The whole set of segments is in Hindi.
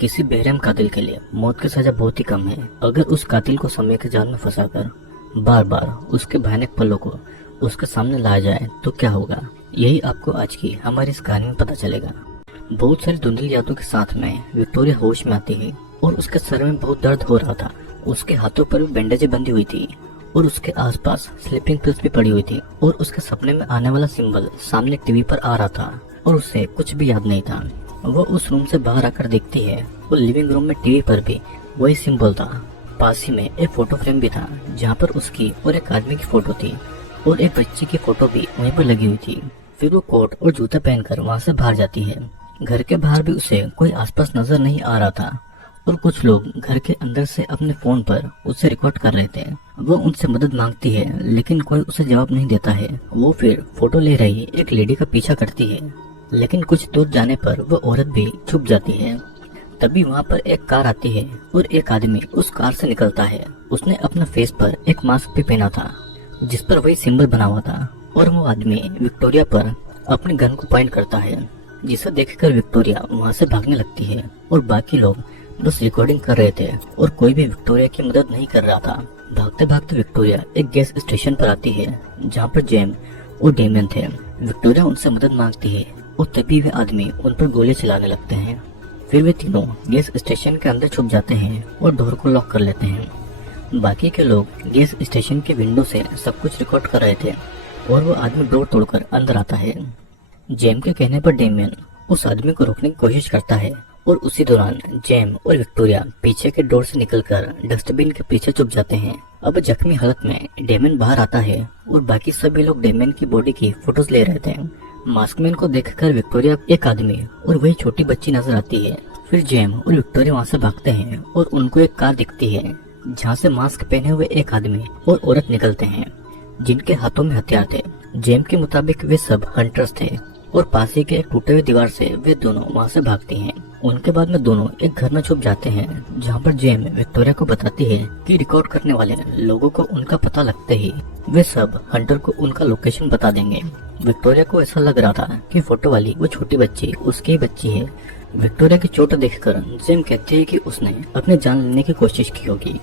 किसी बेरहम कातिल के लिए मौत की सजा बहुत ही कम है। अगर उस कातिल को समय के जाल में फंसाकर बार बार उसके भयानक पलों को उसके सामने लाया जाए तो क्या होगा, यही आपको आज की हमारी इस कहानी में पता चलेगा। बहुत सारी धुंधली यादों के साथ में विक्टोरिया होश में आती है और उसके सर में बहुत दर्द हो रहा था। उसके हाथों पर भी बैंडेजें बंधी हुई थी और उसके आसपास स्लीपिंग पिल्स भी पड़ी हुई थी और उसके सपने में आने वाला सिंबल सामने टीवी पर आ रहा था और उसे कुछ भी याद नहीं था। वो उस रूम से बाहर आकर देखती है और लिविंग रूम में टीवी पर भी वही सिंबल था। पास ही में एक फोटो फ्रेम भी था जहाँ पर उसकी और एक आदमी की फोटो थी और एक बच्ची की फोटो भी वहीं पर लगी हुई थी। फिर वो कोट और जूता पहनकर वहाँ से बाहर जाती है। घर के बाहर भी उसे कोई आसपास नजर नहीं आ रहा था और कुछ लोग घर के अंदर से अपने फोन पर उसे रिकॉर्ड कर रहे थे। वो उनसे मदद मांगती है लेकिन कोई उसे जवाब नहीं देता है। वो फिर फोटो ले रही एक लेडी का पीछा करती है लेकिन कुछ दूर जाने पर वो औरत भी छुप जाती है। तभी वहाँ पर एक कार आती है और एक आदमी उस कार से निकलता है। उसने अपना फेस पर एक मास्क भी पहना था जिस पर वही सिंबल बना हुआ था और वो आदमी विक्टोरिया पर अपने गन को पॉइंट करता है, जिसे देखकर विक्टोरिया वहाँ से भागने लगती है और बाकी लोग बस रिकॉर्डिंग कर रहे थे और कोई भी विक्टोरिया की मदद नहीं कर रहा था। भागते भागते विक्टोरिया एक गैस स्टेशन पर आती है जहाँ पर जेम और डेमियन थे। विक्टोरिया उनसे मदद मांगती है और तभी वे आदमी उन पर गोली चलाने लगते हैं। फिर वे तीनों गैस स्टेशन के अंदर छुप जाते हैं और डोर को लॉक कर लेते हैं। बाकी के लोग गैस स्टेशन के विंडो से सब कुछ रिकॉर्ड कर रहे थे और वो आदमी डोर तोड़कर अंदर आता है। जेम के कहने पर डेमियन उस आदमी को रोकने की कोशिश करता है और उसी दौरान जेम और विक्टोरिया पीछे के डोर से निकलकर डस्टबिन के पीछे छुप जाते हैं। अब जख्मी हालत में डेमियन बाहर आता है और बाकी सभी लोग डेमियन की बॉडी की फोटोज ले रहे थे। मास्कमैन को देखकर विक्टोरिया, एक आदमी और वही छोटी बच्ची नजर आती है। फिर जेम और विक्टोरिया वहाँ से भागते हैं और उनको एक कार दिखती है जहाँ से मास्क पहने हुए एक आदमी और औरत निकलते हैं जिनके हाथों में हथियार थे। जेम के मुताबिक वे सब हंटर्स थे और पास ही के एक टूटे हुए दीवार से वे दोनों वहाँ से भागती हैं। उनके बाद में दोनों एक घर में छुप जाते हैं जहाँ पर जेम विक्टोरिया को बताती है कि रिकॉर्ड करने वाले लोगों को उनका पता लगते ही वे सब हंटर को उनका लोकेशन बता देंगे। विक्टोरिया को ऐसा लग रहा था कि फोटो वाली वो छोटी बच्ची उसकी ही बच्ची है। विक्टोरिया की चोट देखकर जेम कहती है कि उसने अपनी जान लेने की कोशिश की होगी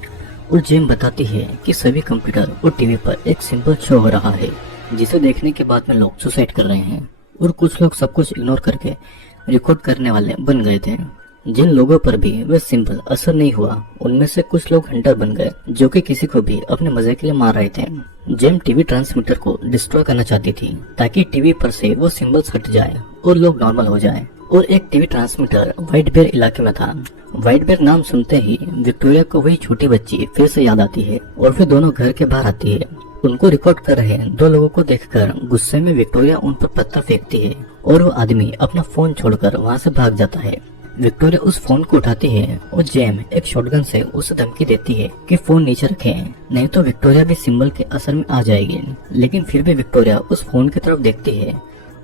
और जेम बताती है कि सभी कंप्यूटर और टीवी पर एक सिंबल शो हो रहा है जिसे देखने के बाद में लोग सुसाइड कर रहे हैं और कुछ लोग सब कुछ इग्नोर करके रिकॉर्ड करने वाले बन गए थे। जिन लोगों पर भी वह सिंबल असर नहीं हुआ उनमें से कुछ लोग हंटर बन गए जो कि किसी को भी अपने मजे के लिए मार रहे थे। जेम टीवी ट्रांसमीटर को डिस्ट्रॉय करना चाहती थी ताकि टीवी पर से वो सिंबल्स हट जाए और लोग नॉर्मल हो जाए। और एक टीवी ट्रांसमीटर व्हाइट बेयर इलाके में था। व्हाइट बेयर नाम सुनते ही विक्टोरिया को वही छोटी बच्ची फिर से याद आती है और फिर दोनों घर के बाहर आती है। उनको रिकॉर्ड कर रहे दो लोगों को देखकर गुस्से में विक्टोरिया उन पर पत्थर फेंकती है और वो आदमी अपना फोन छोड़कर वहाँ से भाग जाता है। विक्टोरिया उस फोन को उठाती है और जेम एक शॉटगन से उसे धमकी देती है कि फोन नीचे रखें, नहीं तो विक्टोरिया भी सिंबल के असर में आ जाएगी। लेकिन फिर भी विक्टोरिया उस फोन की तरफ देखती है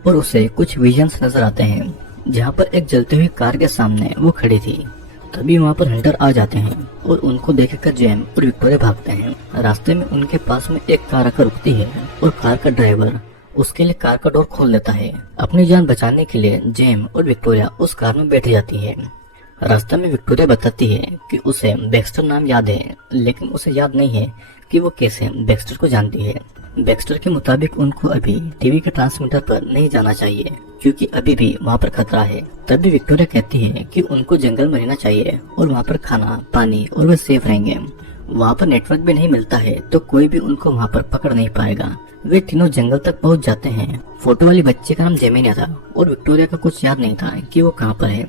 और उसे कुछ विजन्स नजर आते हैं जहाँ पर एक जलती हुई कार के सामने वो खड़ी थी। तभी वहाँ पर हंटर आ जाते हैं और उनको देखकर जेम और विक्टोरिया भागते हैं। रास्ते में उनके पास में एक कार आकर रुकती है और कार का ड्राइवर उसके लिए कार का डोर खोल देता है। अपनी जान बचाने के लिए जेम और विक्टोरिया उस कार में बैठ जाती है। रास्ते में विक्टोरिया बताती है कि उसे बैक्स्टर नाम याद है लेकिन उसे याद नहीं है कि वो कैसे बैक्स्टर को जानती है। बैक्स्टर के मुताबिक उनको अभी टीवी के ट्रांसमीटर पर नहीं जाना चाहिए क्योंकि अभी भी वहाँ पर खतरा है। तभी विक्टोरिया कहती है कि उनको जंगल में रहना चाहिए और वहाँ पर खाना पानी और वे सेफ रहेंगे। वहाँ पर नेटवर्क भी नहीं मिलता है तो कोई भी उनको वहाँ पर पकड़ नहीं पाएगा। वे तीनों जंगल तक पहुँच जाते हैं। फोटो वाली बच्ची का नाम जेमिनिया था और विक्टोरिया का कुछ याद नहीं था कि वो कहाँ पर है।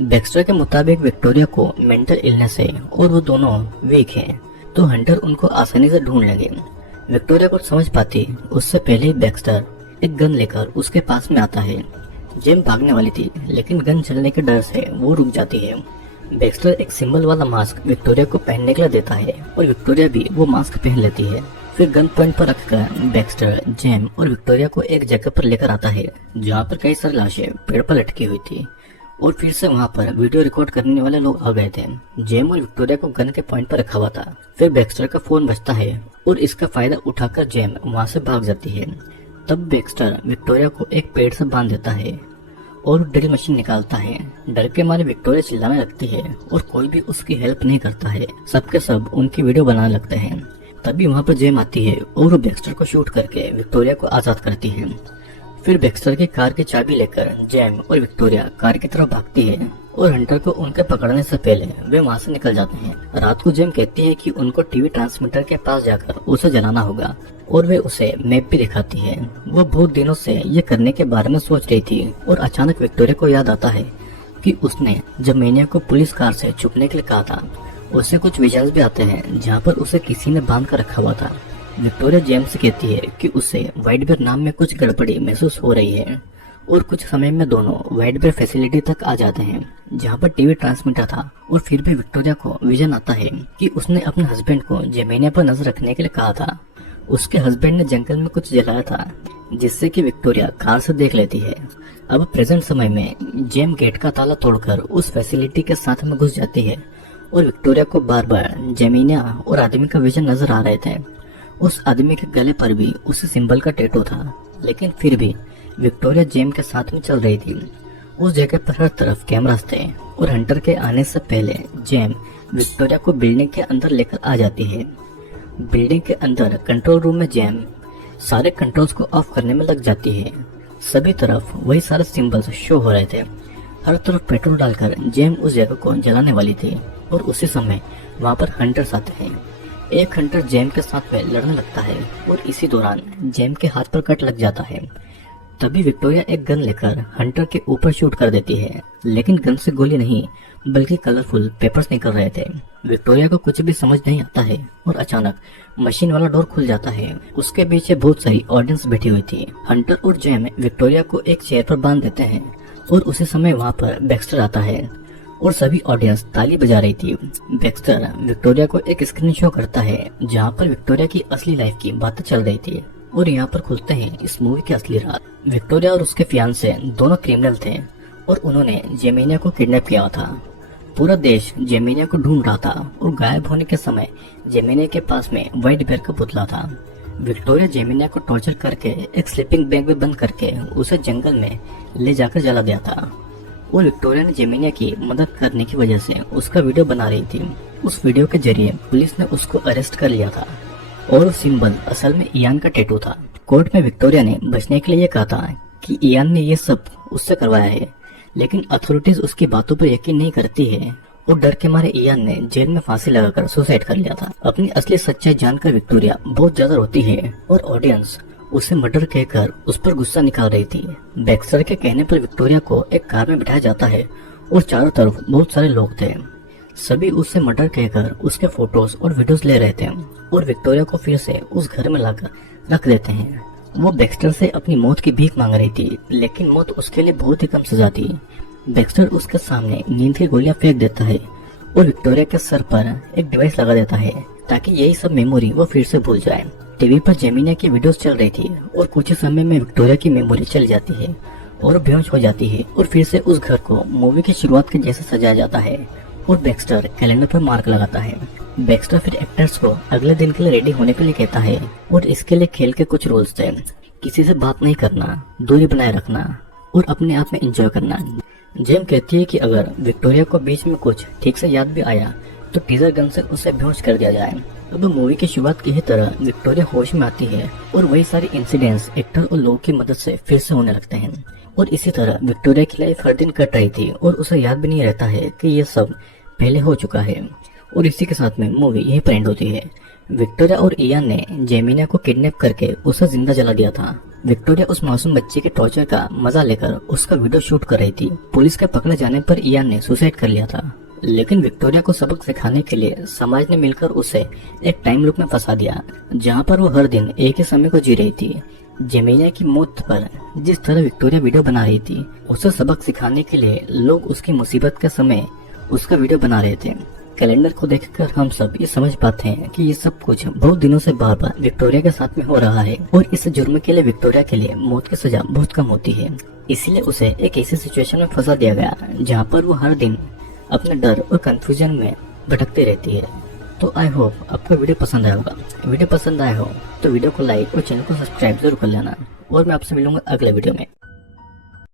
बैक्स्टर के मुताबिक विक्टोरिया को मेंटल इलनेस है और वो दोनों वीक है तो हंटर उनको आसानी से ढूंढ लेंगे। विक्टोरिया को समझ पाती उससे पहले ही बैक्स्टर एक गन लेकर उसके पास में आता है। जेम भागने वाली थी लेकिन गन चलने के डर से वो रुक जाती है। बैक्स्टर एक सिंबल वाला मास्क विक्टोरिया को पहनने के लिए देता है और विक्टोरिया भी वो मास्क पहन लेती है। फिर गन पॉइंट पर रखकर बैक्स्टर जेम और विक्टोरिया को एक जगह पर लेकर आता है जहाँ पर कई सारी लाशें पेड़ पर लटकी हुई थी और फिर से वहाँ पर वीडियो रिकॉर्ड करने वाले लोग आ गए थे। जेम और विक्टोरिया को गन के पॉइंट पर रखा हुआ था। फिर बैक्स्टर का फोन बजता है और इसका फायदा उठाकर जेम वहाँ से भाग जाती है। तब बैक्स्टर विक्टोरिया को एक पेड़ से बांध देता है और ड्रिल मशीन निकालता है। डर के मारे विक्टोरिया चिल्लाने लगती है और कोई भी उसकी हेल्प नहीं करता है। सबके सब उनकी वीडियो बनाने लगते हैं। तभी वहाँ पर जेम आती है और वो बैक्स्टर को शूट करके विक्टोरिया को आजाद करती है। फिर बैक्स्टर की कार की चाबी लेकर जेम और विक्टोरिया कार की तरफ भागती है और हंटर को उनके पकड़ने से पहले वे वहाँ से निकल जाते हैं। रात को जेम कहती है कि उनको टीवी ट्रांसमीटर के पास जाकर उसे जलाना होगा और वे उसे मैप भी दिखाती है। वो बहुत दिनों से ये करने के बारे में सोच रही थी और अचानक विक्टोरिया को याद आता है कि उसने जब मैनिया को पुलिस कार से छुपने के लिए कहा था, उसे कुछ विजुअल्स भी आते हैं जहाँ पर उसे किसी ने बांध कर रखा हुआ था। विक्टोरिया जेम से कहती है कि उसे व्हाइट बेयर नाम में कुछ गड़बड़ी महसूस हो रही है और कुछ समय में दोनों व्हाइट बेयर फैसिलिटी तक आ जाते हैं जहाँ पर टीवी ट्रांसमीटर था। और फिर भी विक्टोरिया को विजन आता है कि उसने अपने हस्बैंड को जेमेनिया पर नजर रखने के लिए कहा था। उसके हस्बैंड ने जंगल में कुछ जलाया था जिससे कि विक्टोरिया कार से देख लेती है। अब प्रेजेंट समय में जेम गेट का ताला तोड़कर उस फैसिलिटी के साथ में घुस जाती है और विक्टोरिया को बार बार जेमेनिया और आदमी का विजन नजर आ रहे थे। उस आदमी के गले पर भी उसी सिंबल का टैटू था, लेकिन फिर भी विक्टोरिया जेम के साथ में चल रही थी। उस जगह पर हर तरफ कैमरास थे और हंटर के आने से पहले जेम विक्टोरिया को बिल्डिंग के अंदर लेकर आ जाती है। बिल्डिंग के अंदर कंट्रोल रूम में जेम सारे कंट्रोल्स को ऑफ करने में लग जाती है। सभी तरफ वही सारे सिंबल्स शो हो रहे थे। हर तरफ पेट्रोल डालकर जेम उस जगह को जलाने वाली थी और उसी समय वहाँ पर हंटर्स आते हैं। एक हंटर जेम के साथ में लड़ने लगता है और इसी दौरान जेम के हाथ पर कट लग जाता है। तभी विक्टोरिया एक गन लेकर हंटर के ऊपर शूट कर देती है, लेकिन गन से गोली नहीं बल्कि कलरफुल पेपर्स निकल रहे थे। विक्टोरिया को कुछ भी समझ नहीं आता है और अचानक मशीन वाला डोर खुल जाता है। उसके पीछे बहुत सारी ऑडियंस बैठी हुई थी। हंटर और जेम विक्टोरिया को एक चेयर पर बांध देते हैं और उसी समय वहाँ पर बैक्स्टर आता है और सभी ऑडियंस ताली बजा रही थी। बैक्स्टर विक्टोरिया को एक स्क्रीन शो करता है जहाँ पर विक्टोरिया की असली लाइफ की बातें चल रही थी और यहाँ पर खुलते हैं इस मूवी की असली रात। विक्टोरिया और उसके फियांसे दोनों क्रिमिनल थे और उन्होंने जेमेनिया को किडनैप किया था। पूरा देश जेमेनिया को ढूंढ रहा था और गायब होने के समय जेमेनिया के पास में व्हाइट बेयर का पुतला था। विक्टोरिया जेमेनिया को टॉर्चर करके एक स्लीपिंग बैग में बंद करके उसे जंगल में ले जाकर जला दिया था और विक्टोरिया ने जेमेनिया की मदद करने की वजह से उसका वीडियो बना रही थी। उस वीडियो के जरिए पुलिस ने उसको अरेस्ट कर लिया था और वो सिंबल असल में इयान का टैटू था। कोर्ट में विक्टोरिया ने बचने के लिए कहा था कि इयान ने ये सब उससे करवाया है, लेकिन अथॉरिटीज उसकी बातों पर यकीन नहीं करती है और डर के मारे इयान ने जेल में फांसी लगाकर सुसाइड कर लिया था। अपनी असली सच्चाई जानकर विक्टोरिया बहुत ज्यादा रोती है और ऑडियंस उसे मर्डर कहकर उस पर गुस्सा निकाल रही थी। बैक्स्टर के कहने पर विक्टोरिया को एक कार में बिठाया जाता है और चारों तरफ बहुत सारे लोग थे। सभी उससे मर्डर कहकर उसके फोटोज और वीडियोस ले रहे थे और विक्टोरिया को फिर से उस घर में लाकर रख देते हैं। वो बैक्स्टर से अपनी मौत की भीख मांग रही थी, लेकिन मौत उसके लिए बहुत ही कम सजा थी। बैक्स्टर उसके सामने नींद की गोलियां फेंक देता है और विक्टोरिया के सर पर एक डिवाइस लगा देता है ताकि यही सब मेमोरी वो फिर से भूल जाए। टीवी पर जेमिनिया की वीडियोस चल रही थी और कुछ ही समय में विक्टोरिया की मेमोरी चली जाती है और बेहोश हो जाती है और फिर से उस घर को मूवी की शुरुआत के जैसे सजाया जाता है और बैक्स्टर कैलेंडर पर मार्क लगाता है। बैक्स्टर फिर एक्टर्स को अगले दिन के लिए रेडी होने के लिए कहता है और इसके लिए खेल के कुछ रूल्स थे। किसी से बात नहीं करना, दूरी बनाए रखना और अपने आप में एंजॉय करना। जेम कहती है कि अगर विक्टोरिया को बीच में कुछ ठीक से याद भी आया तो टीजर गन से उसे बेहोश कर दिया जाए। अब मूवी की शुरुआत की ही तरह विक्टोरिया होश में आती है और वही सारे इंसिडेंट्स एक्टर और लोगों की मदद से फिर से होने लगते हैं और इसी तरह विक्टोरिया की लाइफ हर दिन कट रही थी और उसे याद भी नहीं रहता है कि ये सब पहले हो चुका है। और इसी के साथ में मूवी यहीं पर एंड होती है। विक्टोरिया और इयान ने जेमिनिया को किडनैप करके उसे जिंदा जला दिया था। विक्टोरिया उस मासूम बच्चे के टॉर्चर का मजा लेकर उसका वीडियो शूट कर रही थी। पुलिस के पकड़े जाने पर इयान ने सुसाइड कर लिया था, लेकिन विक्टोरिया को सबक सिखाने के लिए समाज ने मिलकर उसे एक टाइम लूप में फंसा दिया जहाँ पर वो हर दिन एक ही समय को जी रही थी। जेमिनिया की मौत पर जिस तरह विक्टोरिया वीडियो बना रही थी, उसे सबक सिखाने के लिए लोग उसकी मुसीबत के समय उसका वीडियो बना रहे थे। कैलेंडर को देखकर हम सब ये समझ पाते हैं कि ये सब कुछ बहुत दिनों से बार बार विक्टोरिया के साथ में हो रहा है और इस जुर्म के लिए विक्टोरिया के लिए मौत की सजा बहुत कम होती है। इसलिए उसे एक ऐसी सिचुएशन में फंसा दिया गया जहाँ पर वो हर दिन अपने डर और कंफ्यूजन में भटकती रहती है। तो आई होप आपको वीडियो पसंद आया होगा। वीडियो पसंद आया हो तो वीडियो को लाइक और चैनल को सब्सक्राइब जरूर कर लेना और मैं आपसे मिलूंगा अगले वीडियो में।